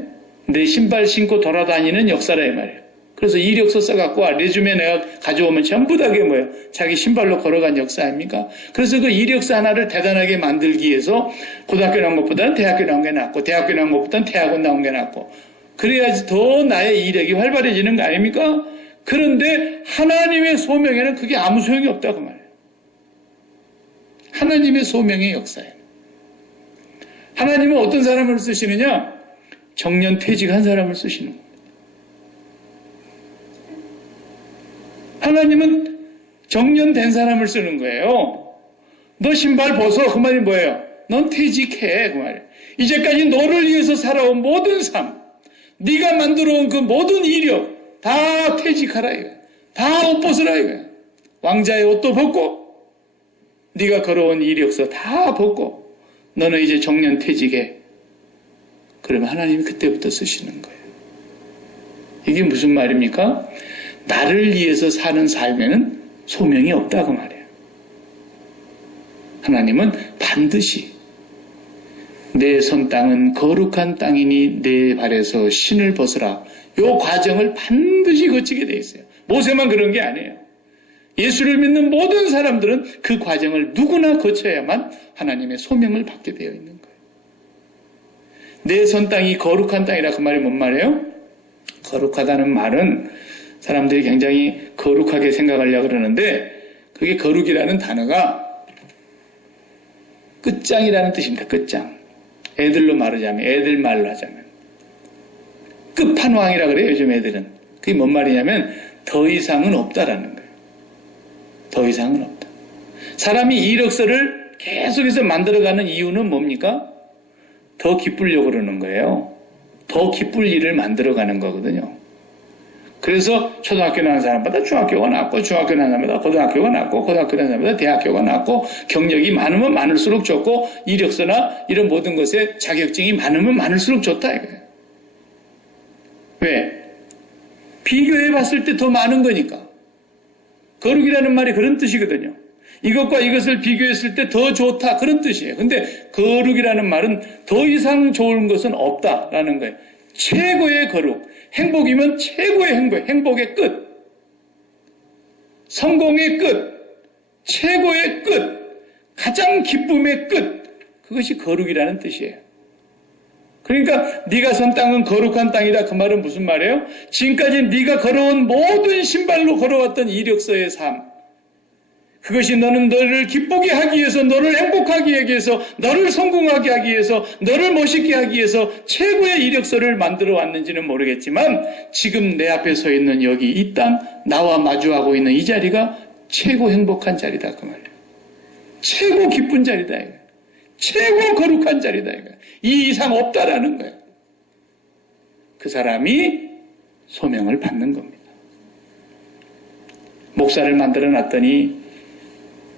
내 신발 신고 돌아다니는 역사라 이 말이에요. 그래서 이력서 써갖고 레주메 내가 가져오면 전부 다 그게 뭐예요? 자기 신발로 걸어간 역사 아닙니까? 그래서 그 이력서 하나를 대단하게 만들기 위해서 고등학교 나온 것보다는 대학교 나온 게 낫고 대학교 나온 것보다는 대학원 나온 게 낫고 그래야지 더 나의 이력이 활발해지는 거 아닙니까? 그런데 하나님의 소명에는 그게 아무 소용이 없다고 말해요. 하나님의 소명의 역사예요. 하나님은 어떤 사람을 쓰시느냐? 정년 퇴직한 사람을 쓰시는 거예요. 하나님은 정년된 사람을 쓰는 거예요. 너 신발 벗어. 그 말이 뭐예요? 넌 퇴직해. 그 말이에요. 이제까지 너를 위해서 살아온 모든 삶, 네가 만들어온 그 모든 이력 다 퇴직하라 이거예요. 다 옷 벗으라 이거예요. 왕자의 옷도 벗고 네가 걸어온 이력서 다 벗고 너는 이제 정년 퇴직해. 그러면 하나님이 그때부터 쓰시는 거예요. 이게 무슨 말입니까? 나를 위해서 사는 삶에는 소명이 없다고 말해요. 하나님은 반드시 내 선 땅은 거룩한 땅이니 내 발에서 신을 벗으라. 이 과정을 반드시 거치게 돼 있어요. 모세만 그런 게 아니에요. 예수를 믿는 모든 사람들은 그 과정을 누구나 거쳐야만 하나님의 소명을 받게 되어 있는 거예요. 내 선 땅이 거룩한 땅이라 그 말이 뭔 말이에요? 거룩하다는 말은 사람들이 굉장히 거룩하게 생각하려고 그러는데 그게 거룩이라는 단어가 끝장이라는 뜻입니다. 끝장. 애들로 말하자면, 애들 말로 하자면. 끝판왕이라 그래요, 요즘 애들은. 그게 뭔 말이냐면 더 이상은 없다라는 거예요. 더 이상은 없다. 사람이 이력서를 계속해서 만들어가는 이유는 뭡니까? 더 기쁘려고 그러는 거예요. 더 기쁠 일을 만들어가는 거거든요. 그래서 초등학교 나온 사람보다 중학교가 낫고 중학교 나온 사람보다 고등학교가 낫고 고등학교 나온 사람보다 대학교가 낫고 경력이 많으면 많을수록 좋고 이력서나 이런 모든 것에 자격증이 많으면 많을수록 좋다 이거예요. 왜? 비교해 봤을 때 더 많은 거니까. 거룩이라는 말이 그런 뜻이거든요. 이것과 이것을 비교했을 때 더 좋다 그런 뜻이에요. 근데 거룩이라는 말은 더 이상 좋은 것은 없다라는 거예요. 최고의 거룩. 행복이면 최고의 행복, 행복의 끝. 성공의 끝. 최고의 끝. 가장 기쁨의 끝. 그것이 거룩이라는 뜻이에요. 그러니까 네가 선 땅은 거룩한 땅이다. 그 말은 무슨 말이에요? 지금까지 네가 걸어온 모든 신발로 걸어왔던 이력서의 삶. 그것이 너는 너를 기쁘게 하기 위해서, 너를 행복하게 하기 위해서, 너를 성공하게 하기 위해서, 너를 멋있게 하기 위해서 최고의 이력서를 만들어 왔는지는 모르겠지만 지금 내 앞에 서 있는 여기 이 땅, 나와 마주하고 있는 이 자리가 최고 행복한 자리다 그 말이에요. 최고 기쁜 자리다 이거예요. 최고 거룩한 자리다 이거예요. 이 이상 없다라는 거예요. 그 사람이 소명을 받는 겁니다. 목사를 만들어 놨더니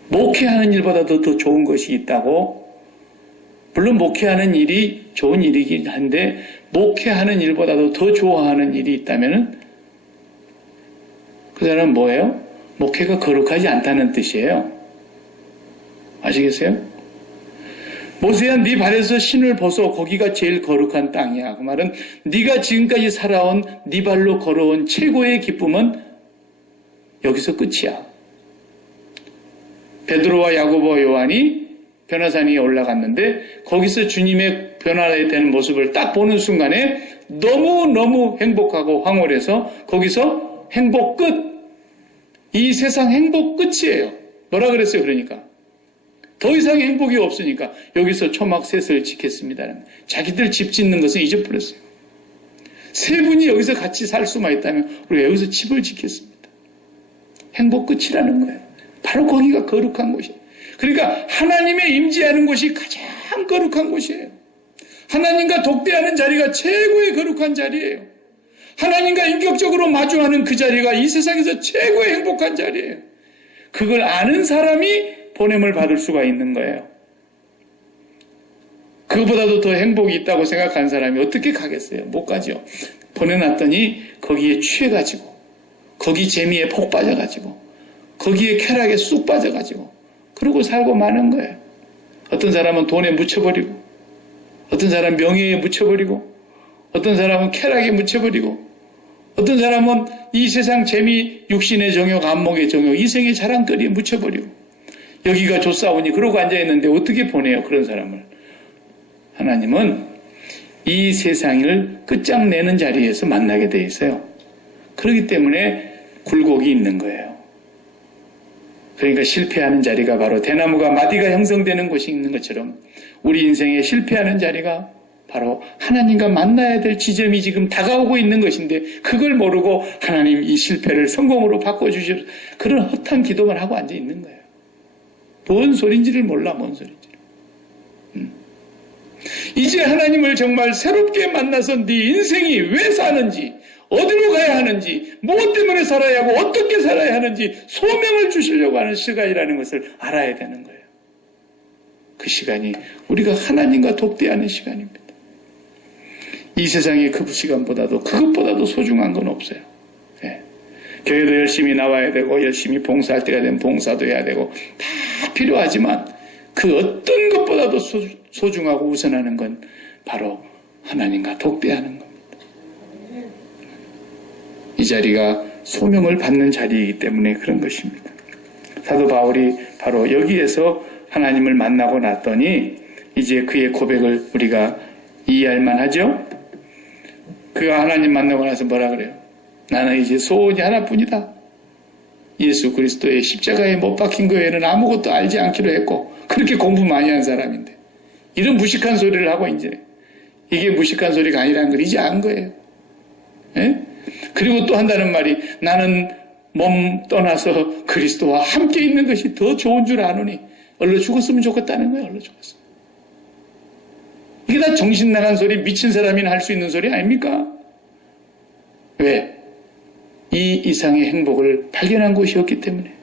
목회하는 일보다도 더 좋은 것이 있다고. 물론 목회하는 일이 좋은 일이긴 한데 목회하는 일보다도 더 좋아하는 일이 있다면 그 사람은 뭐예요? 목회가 거룩하지 않다는 뜻이에요. 아시겠어요? 모세야 네 발에서 신을 벗어 거기가 제일 거룩한 땅이야. 그 말은 네가 지금까지 살아온 네 발로 걸어온 최고의 기쁨은 여기서 끝이야. 베드로와 야고보와 요한이 변화산 위에 올라갔는데 거기서 주님의 변화된 모습을 딱 보는 순간에 너무너무 행복하고 황홀해서 거기서 행복 끝. 이 세상 행복 끝이에요. 뭐라 그랬어요? 그러니까 더 이상 행복이 없으니까 여기서 초막 셋을 짓겠습니다. 자기들 집 짓는 것을 잊어버렸어요. 세 분이 여기서 같이 살 수만 있다면 우리가 여기서 집을 짓겠습니다. 행복 끝이라는 거예요. 바로 거기가 거룩한 곳이에요. 그러니까 하나님의 임재하는 곳이 가장 거룩한 곳이에요. 하나님과 독대하는 자리가 최고의 거룩한 자리예요. 하나님과 인격적으로 마주하는 그 자리가 이 세상에서 최고의 행복한 자리예요. 그걸 아는 사람이 보냄을 받을 수가 있는 거예요. 그거보다도 더 행복이 있다고 생각하는 사람이 어떻게 가겠어요? 못 가죠. 보내놨더니 거기에 취해가지고, 거기 재미에 폭 빠져가지고, 거기에 쾌락에 쑥 빠져가지고, 그러고 살고 마는 거예요. 어떤 사람은 돈에 묻혀버리고, 어떤 사람은 명예에 묻혀버리고, 어떤 사람은 쾌락에 묻혀버리고, 어떤 사람은 이 세상 재미, 육신의 정욕, 안목의 정욕, 이생의 자랑거리에 묻혀버리고, 여기가 좋사오니 그러고 앉아있는데 어떻게 보내요, 그런 사람을? 하나님은 이 세상을 끝장내는 자리에서 만나게 돼 있어요. 그렇기 때문에 굴곡이 있는 거예요. 그러니까 실패하는 자리가 바로 대나무가 마디가 형성되는 곳이 있는 것처럼 우리 인생에 실패하는 자리가 바로 하나님과 만나야 될 지점이 지금 다가오고 있는 것인데 그걸 모르고 하나님 이 실패를 성공으로 바꿔주시오. 그런 헛한 기도만 하고 앉아 있는 거예요. 뭔 소린지를 몰라, 뭔 소린지를. 이제 하나님을 정말 새롭게 만나서 네 인생이 왜 사는지, 어디로 가야 하는지, 무엇 때문에 살아야 하고 어떻게 살아야 하는지 소명을 주시려고 하는 시간이라는 것을 알아야 되는 거예요. 그 시간이 우리가 하나님과 독대하는 시간입니다. 이 세상의 그 시간보다도 그것보다도 소중한 건 없어요. 네. 교회도 열심히 나와야 되고 열심히 봉사할 때가 되면 봉사도 해야 되고 다 필요하지만 그 어떤 것보다도 소중하고 우선하는 건 바로 하나님과 독대하는 겁니다. 이 자리가 소명을 받는 자리이기 때문에 그런 것입니다. 사도 바울이 바로 여기에서 하나님을 만나고 났더니 이제 그의 고백을 우리가 이해할 만하죠? 그가 하나님 만나고 나서 뭐라 그래요? 나는 이제 소원이 하나뿐이다. 예수 그리스도의 십자가에 못 박힌 거 외에는 아무것도 알지 않기로 했고 그렇게 공부 많이 한 사람인데 이런 무식한 소리를 하고 이제 이게 무식한 소리가 아니라는 걸 이제 안 거예요. 예? 그리고 또 한다는 말이 나는 몸 떠나서 그리스도와 함께 있는 것이 더 좋은 줄 아노니 얼른 죽었으면 좋겠다는 거예요. 얼른 죽었으면. 이게 다 정신 나간 소리, 미친 사람이나 할 수 있는 소리 아닙니까? 왜? 이 이상의 행복을 발견한 곳이었기 때문에.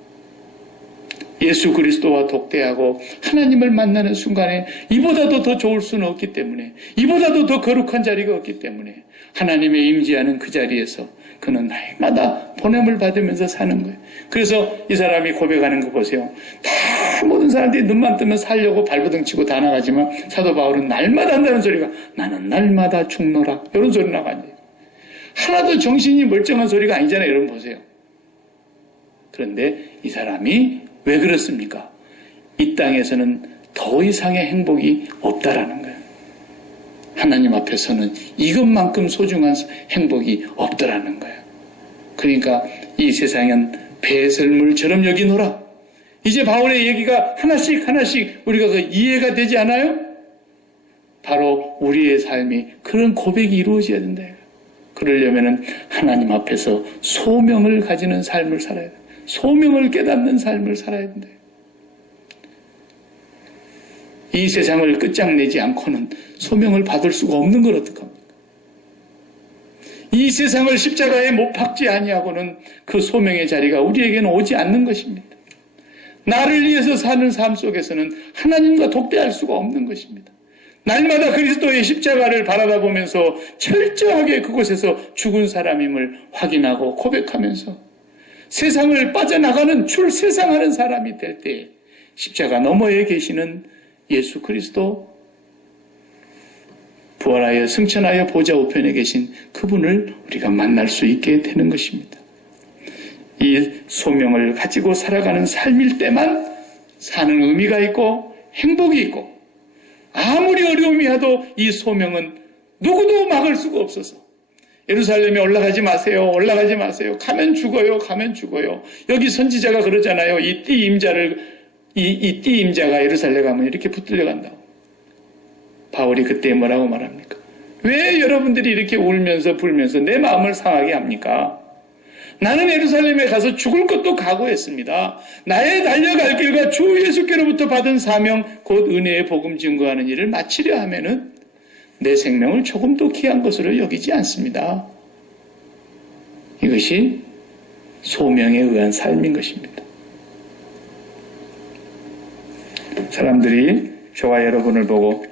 예수 그리스도와 독대하고 하나님을 만나는 순간에 이보다도 더 좋을 수는 없기 때문에, 이보다도 더 거룩한 자리가 없기 때문에 하나님의 임재하는 그 자리에서 그는 날마다 보냄을 받으면서 사는 거예요. 그래서 이 사람이 고백하는 거 보세요. 다 모든 사람들이 눈만 뜨면 살려고 발버둥 치고 다 나가지만 사도 바울은 날마다 한다는 소리가 나는 날마다 죽노라 이런 소리 나가요. 하나도 정신이 멀쩡한 소리가 아니잖아요. 여러분 보세요. 그런데 이 사람이 왜 그렇습니까? 이 땅에서는 더 이상의 행복이 없다라는 거예요. 하나님 앞에서는 이것만큼 소중한 행복이 없더라는 거예요. 그러니까 이 세상은 배설물처럼 여기노라. 이제 바울의 얘기가 하나씩 하나씩 우리가 그 이해가 되지 않아요? 바로 우리의 삶이 그런 고백이 이루어져야 된다. 그러려면 하나님 앞에서 소명을 가지는 삶을 살아야 돼요. 소명을 깨닫는 삶을 살아야 된다. 이 세상을 끝장내지 않고는 소명을 받을 수가 없는 걸 어떡합니까? 이 세상을 십자가에 못 박지 아니하고는 그 소명의 자리가 우리에게는 오지 않는 것입니다. 나를 위해서 사는 삶 속에서는 하나님과 독대할 수가 없는 것입니다. 날마다 그리스도의 십자가를 바라다 보면서 철저하게 그곳에서 죽은 사람임을 확인하고 고백하면서 세상을 빠져나가는 출세상하는 사람이 될 때 십자가 너머에 계시는 예수 그리스도 부활하여 승천하여 보좌 우편에 계신 그분을 우리가 만날 수 있게 되는 것입니다. 이 소명을 가지고 살아가는 삶일 때만 사는 의미가 있고 행복이 있고 아무리 어려움이 와도 이 소명은 누구도 막을 수가 없어서 예루살렘에 올라가지 마세요. 올라가지 마세요. 가면 죽어요. 가면 죽어요. 여기 선지자가 그러잖아요. 이 띠 임자가 예루살렘 가면 이렇게 붙들려 간다고. 바울이 그때 뭐라고 말합니까? 왜 여러분들이 이렇게 울면서 불면서 내 마음을 상하게 합니까? 나는 예루살렘에 가서 죽을 것도 각오했습니다. 나의 달려갈 길과 주 예수께로부터 받은 사명, 곧 은혜의 복음 증거하는 일을 마치려 하면은 내 생명을 조금도 귀한 것으로 여기지 않습니다. 이것이 소명에 의한 삶인 것입니다. 사람들이 저와 여러분을 보고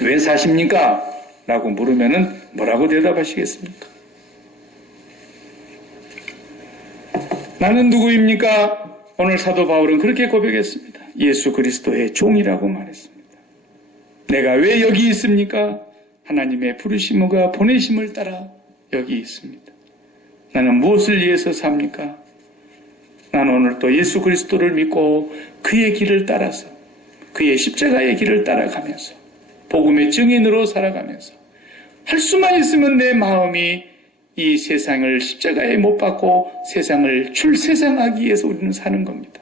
왜 사십니까? 라고 물으면은 뭐라고 대답하시겠습니까? 나는 누구입니까? 오늘 사도 바울은 그렇게 고백했습니다. 예수 그리스도의 종이라고 말했습니다. 내가 왜 여기 있습니까? 하나님의 부르심과 보내심을 따라 여기 있습니다. 나는 무엇을 위해서 삽니까? 나는 오늘 또 예수 그리스도를 믿고 그의 길을 따라서 그의 십자가의 길을 따라가면서 복음의 증인으로 살아가면서 할 수만 있으면 내 마음이 이 세상을 십자가에 못 박고 세상을 출세상하기 위해서 우리는 사는 겁니다.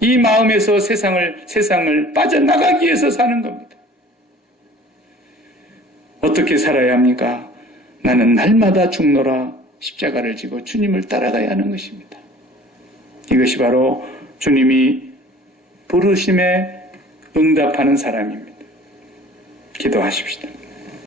이 마음에서 세상을 빠져나가기 위해서 사는 겁니다. 어떻게 살아야 합니까? 나는 날마다 죽노라 십자가를 지고 주님을 따라가야 하는 것입니다. 이것이 바로 주님이 부르심에 응답하는 사람입니다. 기도하십시다.